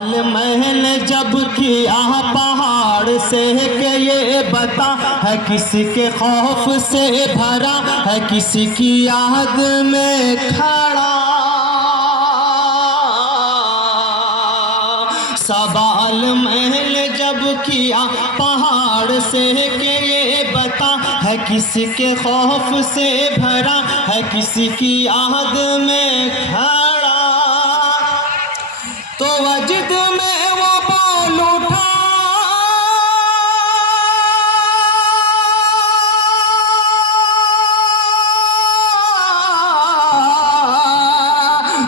محل جب کیا پہاڑ سے کہ یہ بتا ہے کس کے خوف سے بھرا ہے کس کی یاد میں کھڑا سوال محل جب کیا پہاڑ سے کہ یہ بتا ہے کس کے خوف سے بھرا ہے کس کی یاد میں کھڑا تو وجد میں وہ بول اٹھا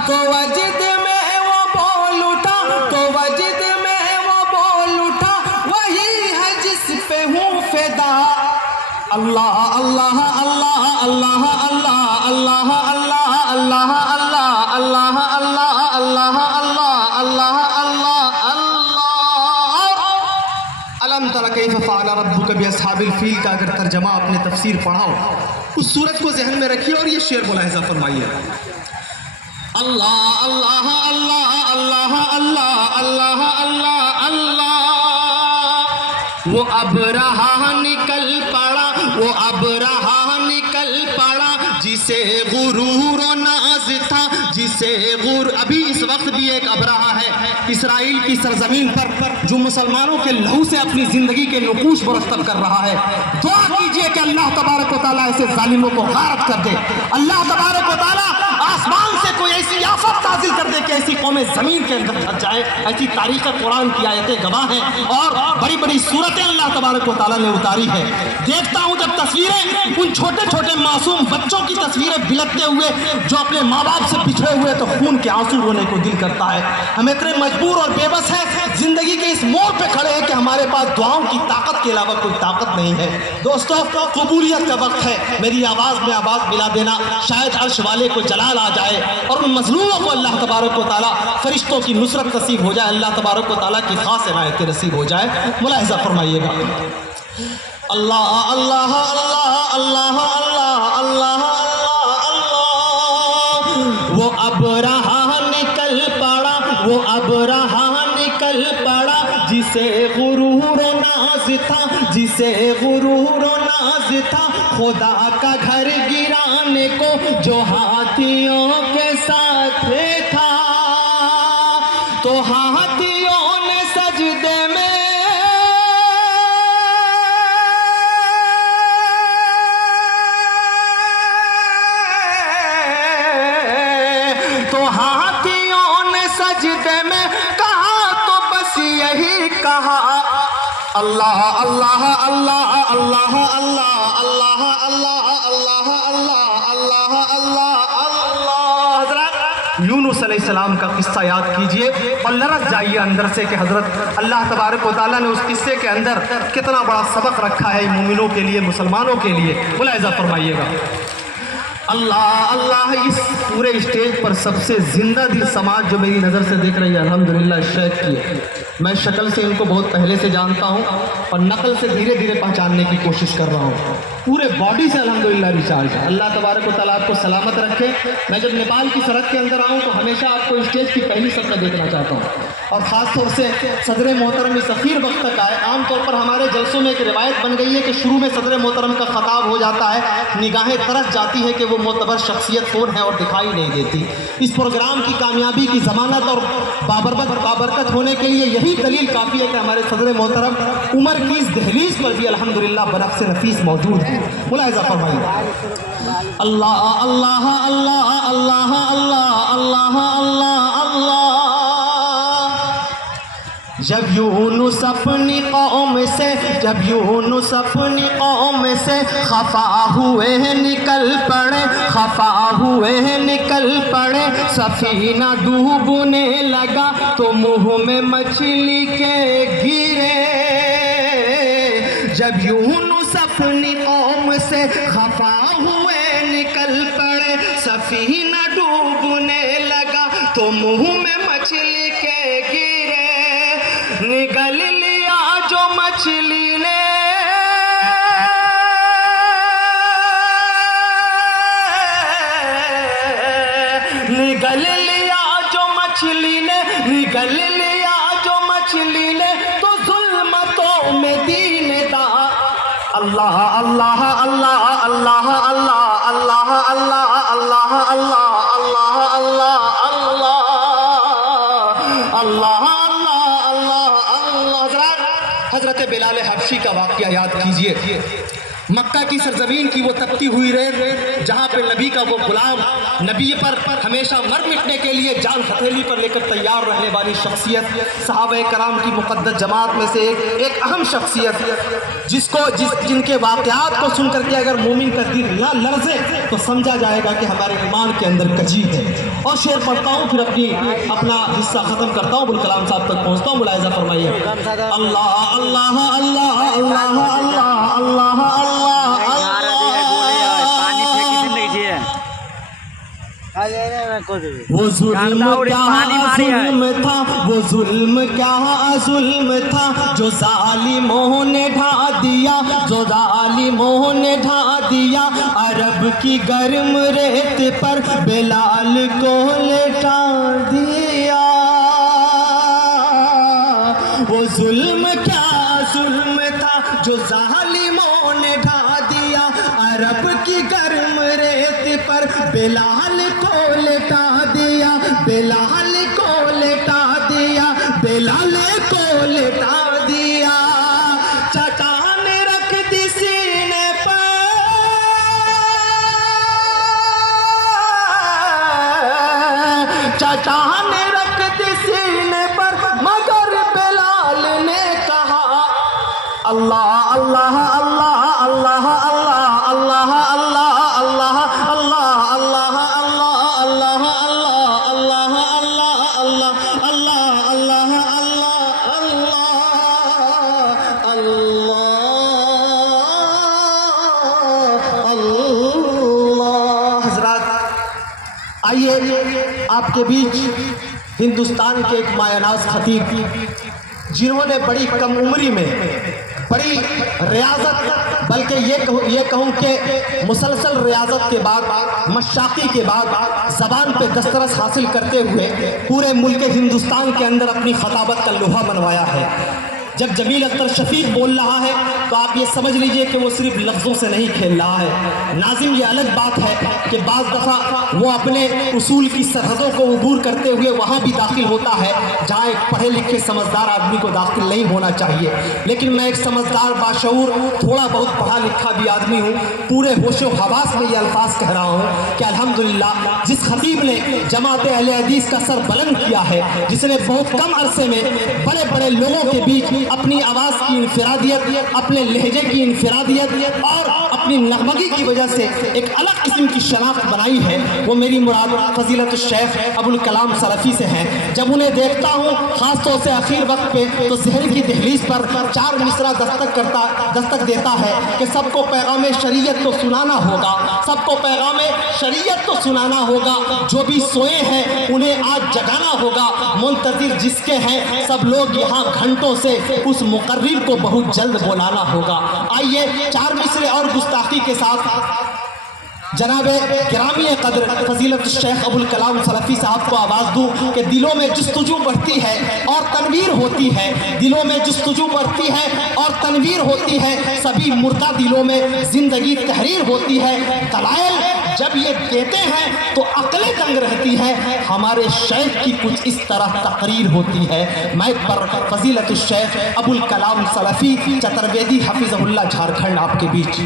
تو وجد میں وہ بول اٹھا تو وجد میں وہ بول اٹھا وہی ہے جس پہ ہوں فدا اللہ اللہ اللہ اللہ اللہ اللہ اللہ اللہ اللہ اللہ اللہ اللہ کیف فعل ربک باصحاب الفیل کا اگر ترجمہ اپنے تفسیر پڑھاؤ اس صورت کو ذہن میں رکھیے اور یہ شعر ملاحظہ فرمائیے اللہ اللہ اللہ اللہ اللہ اللہ اللہ اللہ وہ اب رہا نکل پڑا وہ اب رہا نکل پڑا جسے غرور و ناز تھا جسے ابھی اس وقت بھی ایک ابرہہ ہے اسرائیل کی سرزمین پر جو مسلمانوں کے لہو سے اپنی زندگی کے نقوش مرتب کر رہا ہے دعا کیجئے کہ اللہ تبارک و تعالیٰ ایسے ظالموں کو غارت کر دے اللہ تبارک و تعالیٰ آسمان سے کوئی ایسی آفت نازل کر دے کہ ایسی قومیں زمین کے اندر پھنس جائے ایسی تاریخ قرآن کی آیتیں گواہ ہیں اور بڑی بڑی صورتیں اللہ تبارک و تعالیٰ نے اتاری ہے دیکھتا ہوں جب تصویریں ان چھوٹے چھوٹے معصوم بچوں کی تصویریں بلکتے ہوئے جو اپنے ماں باپ سے بچھڑے ہوئے تو خون کے آنسو رونے کو دل کرتا ہے ہم اتنے مجبور اور بے بس ہیں زندگی کے اس موڑ پہ کھڑے ہیں کہ ہمارے پاس دعاؤں کی طاقت کے علاوہ کوئی طاقت نہیں ہے دوستو قبولیت کا وقت ہے میری آواز میں آواز ملا دینا شاید عرش والے کو جلال آ جائے اور ان مظلوموں کو اللہ تبارک و تعالیٰ فرشتوں کی نصرت نصیب ہو جائے اللہ تبارک و تعالیٰ کی خاص عنایت نصیب ہو جائے ملاحظہ فرمائیے گا اللہ اللہ اللہ اللہ اللہ اللہ اللہ وہ اب رہا نکل پڑا وہ اب رہا نکل پڑا جسے غرور و ناز تھا جسے غرور و ناز تھا خدا کا گھر گرانے کو جو ہاتھیوں کے ساتھ تھا تو ہاتھیوں نے سجدے میں تو ہاتھیوں نے سجدے میں کہا تو بس یہی کہا اللہ اللہ اللہ اللہ اللہ اللہ اللہ اللہ اللہ اللہ اللہ اللہ حضرت یونس علیہ السلام کا قصہ یاد کیجئے اور لرز جائیے اندر سے کہ حضرت اللہ تبارک و تعالیٰ نے اس قصے کے اندر کتنا بڑا سبق رکھا ہے مومنوں کے لیے مسلمانوں کے لیے ملاحظہ فرمائیے گا اللہ اللہ اس پورے اسٹیج پر سب سے زندہ دل سماج جو میری نظر سے دیکھ رہی ہے الحمدللہ شیخ کی ہے میں شکل سے ان کو بہت پہلے سے جانتا ہوں اور نقل سے دھیرے دھیرے پہچاننے کی کوشش کر رہا ہوں پورے باڈی سے الحمدللہ ریچارج ہے اللہ تبارک و تعالیٰ آپ کو سلامت رکھے میں جب نیپال کی سرحد کے اندر آؤں تو ہمیشہ آپ کو اسٹیج کی پہلی صف میں دیکھنا چاہتا ہوں اور خاص طور سے صدر محترم اس اخیر وقت تک آئے عام طور پر ہمارے جلسوں میں ایک روایت بن گئی ہے کہ شروع میں صدر محترم کا خطاب ہو جاتا ہے نگاہیں ترس جاتی ہے کہ وہ معتبر شخصیت کون ہے اور دکھائی نہیں دیتی اس پروگرام کی کامیابی کی ضمانت اور بابرکت ہونے کے لیے یہی دلیل کافی ہے کہ ہمارے صدر محترم عمر کی اس دہلیز پر بھی الحمدللہ برعکس نفیس موجود ہے ملاحظہ فرمائیے اللہ اللہ اللہ اللہ اللہ اللہ اللہ اللہ جب یونس اپنی قوم سے خفا ہوئے نکل پڑے سفینہ ڈوبنے لگا تو منہ میں مچھلی کے گرے جب یونس اپنی قوم سے خفا ہوئے نکل پڑے سفینہ ڈوبنے لگا تو منہ میں مچھلی کے گرے نگل لیا جو مچھلی نے نگل لیا جو مچھلی نے نگل لیا مچھلی نے تو ظلمتوں میں دین دار. اللہ اللہ اللہ اللہ اللہ اللہ اللہ اللہ اللہ اللہ اللہ اللہ اللہ اللہ اللہ. حضرت بلال حبشی کا واقعہ یاد کیجئے. مکہ کی سرزمین کی وہ تپتی ہوئی ریت جہاں پہ نبی کا وہ غلام نبی پر ہمیشہ مر مٹنے کے لیے جان ہتھیلی پر لے کر تیار رہنے والی شخصیت, صحابہ کرام کی مقدس جماعت میں سے ایک اہم شخصیت, جن کے واقعات کو سن کر کے اگر مومن کا دل نہ لرزے تو سمجھا جائے گا کہ ہمارے ایمان کے اندر کجی ہے. اور شعر پڑھتا ہوں پھر اپنا حصہ ختم کرتا ہوں, ابوالکلام صاحب تک پہنچتا ہوں. ملاحظہ فرمائیے. اللہ اللہ اللہ اللہ اللہ اللہ اللہ. وہ ظلم تھا, وہ ظلم کیا ظلم تھا جو ظالموں نے ڈھا دیا, جو ظالموں نے ڈھا دیا عرب کی گرم ریت پر بلال کو لٹا دیا. وہ ظلم کیا ظلم تھا جو ظالموں نے ڈھا دیا عرب کی گرم ریت پر بلال کو لٹا دیا, بلال کو لٹا دیا, بلال کو لٹا دیا. چٹان رکھ دی سینے پر, چٹان رکھ دی سینے پر مگر بلال نے کہا اللہ اللہ اللہ اللہ اللہ اللہ اللہ اللہ اللہ اللہ اللہ اللہ اللہ اللہ اللہ اللہ. حضرات آئیے آپ کے بیچ ہندوستان کے ایک مایہ ناز خطیب جنہوں نے بڑی کم عمری میں بڑی ریاضت, بلکہ یہ کہوں کہ مسلسل ریاضت کے بعد, مشاقی کے بعد زبان پہ دسترس حاصل کرتے ہوئے پورے ملک ہندوستان کے اندر اپنی خطابت کا لوہا منوایا ہے. جب جمیل اختر شفیق بول رہا ہے تو آپ یہ سمجھ لیجئے کہ وہ صرف لفظوں سے نہیں کھیل رہا ہے. ناظم یہ الگ بات ہے کہ بعض دفعہ وہ اپنے اصول کی سرحدوں کو عبور کرتے ہوئے وہاں بھی داخل ہوتا ہے جہاں ایک پڑھے لکھے سمجھدار آدمی کو داخل نہیں ہونا چاہیے. لیکن میں ایک سمجھدار باشعور تھوڑا بہت پڑھا لکھا بھی آدمی ہوں, پورے ہوش و حواس میں یہ الفاظ کہہ رہا ہوں کہ الحمدللہ جس خطیب نے جماعت اہل حدیث کا سر بلند کیا ہے, جس نے بہت کم عرصے میں بڑے بڑے لوگوں کے بیچ اپنی آواز کی انفرادیت, اپنے لہجے کی انفرادیت اور اپنی نغمگی کی وجہ سے ایک الگ قسم کی شناخت بنائی ہے, وہ میری مراد فضیلت الشیخ ابوالکلام سلفی سے ہیں. جب انہیں دیکھتا ہوں خاص طور سے اخیر وقت پہ تو ذہن کی دہلیز پر 4 مصرع دستک دیتا ہے کہ سب کو پیغام شریعت تو سنانا ہوگا, سب کو پیغام شریعت تو سنانا ہوگا, جو بھی سوئے ہیں انہیں آج جگانا ہوگا, منتظر جس کے ہیں سب لوگ یہاں گھنٹوں سے اس مقرر کو بہت جلد بلانا ہوگا. آئیے 4 مصرے اور گستاخی کے ساتھ جناب گرامی قدر فضیلت الشیخ ابوالکلام سلفی صاحب کو آواز دوں کہ دلوں میں جستجو بڑھتی ہے اور تنویر ہوتی ہے, دلوں میں جستجو بڑھتی ہے اور تنویر ہوتی ہے, سبھی مردہ دلوں میں زندگی تحریر ہوتی ہے. دلائل جب یہ دیتے ہیں تو عقلیں دنگ رہتی ہے, ہمارے شیخ کی کچھ اس طرح تقریر ہوتی ہے. میں پر فضیلت الشیخ ابوالکلام سلفی چترویدی حفظہ اللہ جھارکھنڈ آپ کے بیچ.